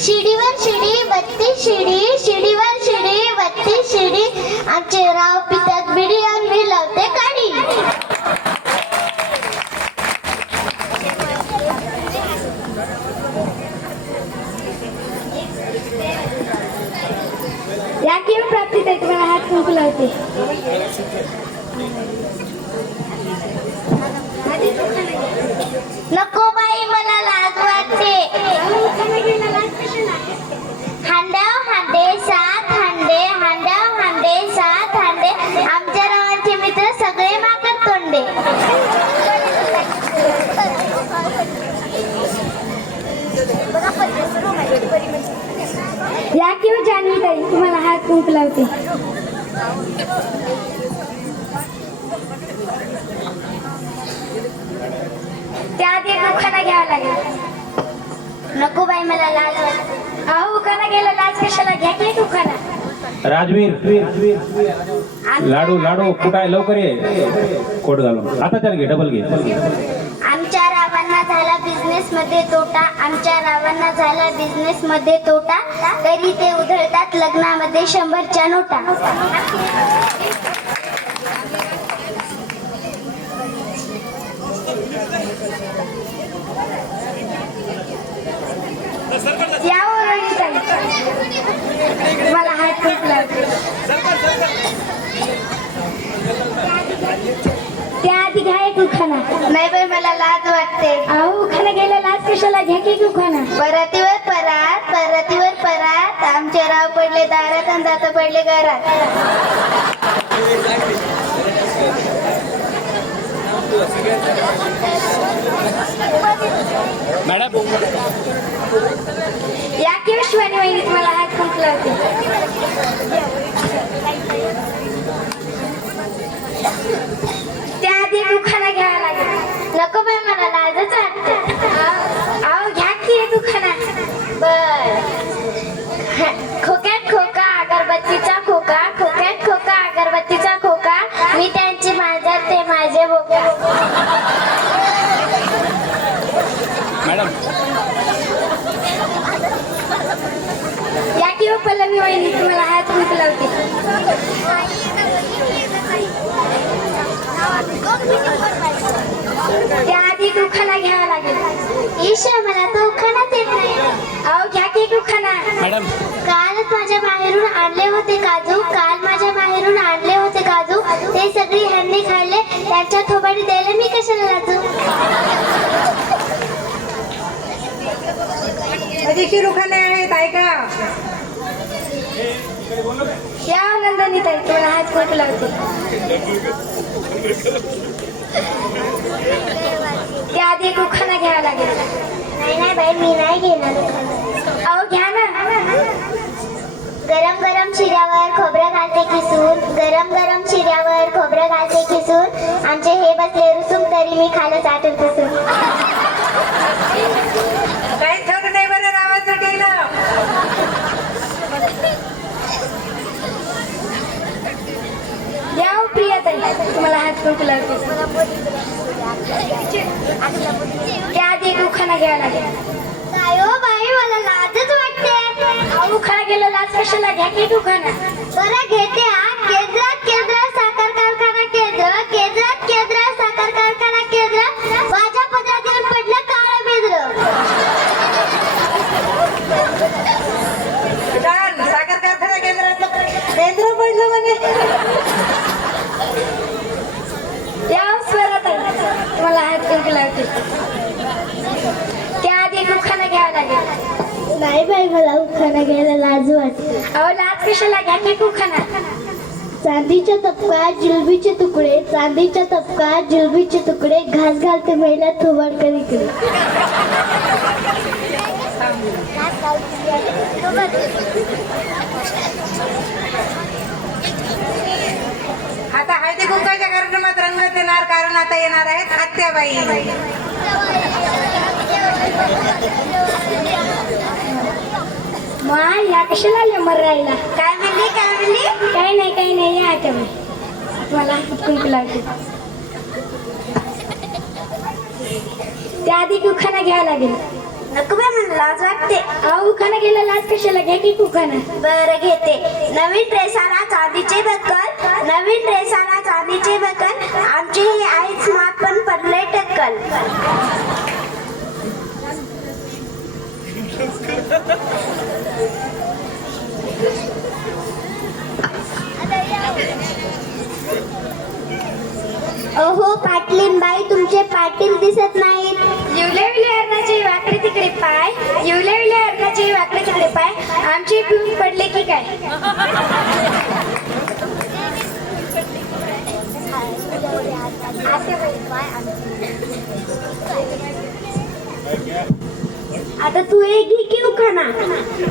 शिडीवर शिडी बत्तीस शिडी शिडीवर शिडी बत्तीस शिडी. आमचे राव पितात बिडी आणि मी लावते काडी या किंवा प्राप्ती ताई तुम्हाला हात कुंकू लावते नको बाई मला लाज वाटते. हांड्याव हांडे सात हांडे हांड्याव हांडे सात हांडे. आमच्या रावांचे मित्र सगळे माकड तोंडे. या किंवा जान्हवी ताई तुम्हाला हात कुंकू लावते. त्याआधी घ्यावा लागेल. नको बाई मला लाज अहो उखाणा गेला लाज कशाला? घ्या की राजवीर लाडू लाडू कुठं आहे? लवकर ये. कोट घालून. आता त्याला घे डबल घे. बिझनेसमध्ये मध्ये तोटा आमच्या रावांना झाला बिझनेसमध्ये तोटा तरी ते उधळतात लग्नामध्ये शंभरच्या नोटा यावर ताई तुम्हाला हात कुंकू लावते त्याआधी घ्या एक उखाणा नाही बाई मला लाज वाटते अहो उखाणा गेला लाज कशाला घ्या की एक उखाणा परतीवर परात परतीवर परात आमचे राव पडले दारात आणि दात पडले घरात. मॅडम. या किंवा शिवानी वहिनी तुम्हाला हात कुंकू लावते त्याआधी एक उखाणा घ्यावा लागेल नको बाई मला लाजच वाटते अहो घ्या की एक उखाणा बर खोक्यात खोका अगरबत्तीचा खोका खोक्यात खोका अगरबत्तीचा खोका मी त्यांची माझ्यात ते माझे बोका मॅडम या किंवा पल्लवी वहिनी तुम्हाला हात कुंकू लावते. त्याआधी उखाणा घ्यावा लागेल. ईशा मला तो उखाणाच येत नाही. अहो घ्या की उखाणा मॅडम. कालच माझ्या बाहेरून आणले होते काजू. काल माझ्या बाहेरून आणले होते काजू. ते सगळी ह्यांनी खाल्ले. त्यांच्या थोबाडी द्यायला मी कशाला लाजू? मजेशीर उखाणे आहेत ऐका. या नंदनी ताई तुम्हाला हात कुंकू लावते त्याआधी एक उखाणा घ्यावा लागेल. नाही नाही बाई मी नाही घेणार. अहो घ्या ना. गरम गरम शिऱ्यावर खोबरं घालते किसून. गरम गरम शिऱ्यावर खोबरं घालते किसून. आमचे हे बसले रुसून तरी मी खालं चाटून पुसून काही ठेवलं नाही बरं रावासाठी ना या हो प्रिया ताई लावते त्याआधी एक उखाणा घ्यावा लागेल काय हो बाई मला लाजच वाटते उखाणा गेला कशाला? घ्या की उखाणा बरं घेते हा. केंद्रात केंद्र साखर कारखाना केंद्र केंद्रात केंद्र साखर कारखाना केंद्र माझ्या पदरात पडलं काळं बेद्र साखर कारखाना केंद्रात केंद्र पडलं म्हणे या हो स्वरा ताई लावते त्याआधी एक उखाणा घ्यावा लागेल. नाही बाई मला उखाणा घ्यायला लाज वाटते. अहो लाच कशाला? घ्या की एक उखाणा. चांदीच्या तपकात जिलबीचे तुकडे चांदीच्या तपकात जिलबीचे तुकडे घास घालते महिला थोबाड करी इकडे आता येणार कारण आता येणार आहेत आत्याबाई. मा या कशाला आल्या मर राहिला? काय म्हणली काय म्हणली? काही नाही काही नाही या आता मी मला कुंकू लागते त्याआधी कुखाना घ्यावा लागेल. नको बाय मला लाज वाटते. अहो उखाना गेला लाज कशाला? घ्या की बरं घेते. नवीन ड्रेसाला चांदीचे बक्कल नवीन ड्रेसाला चांदीचे बक्कल आमचे हे आईच मात पण पडले टक्कल. अहो पाटलीन बाई तुमचे पाटील दिसत नाहीत. हरणाचे वाकडे तिकडे पाय. येवल्या विल्या हरणाचे वाकडे तिकडे पाय. आमचे पिऊन पडले की काय? आता तू एक घे की उखाणा.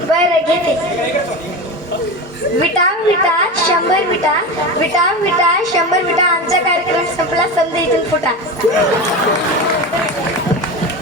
बरं घेते विटा विटा शंभर विटा विटा विटा शंभर विटा आमचा कार्यक्रम संपला समजा इथून फुटा.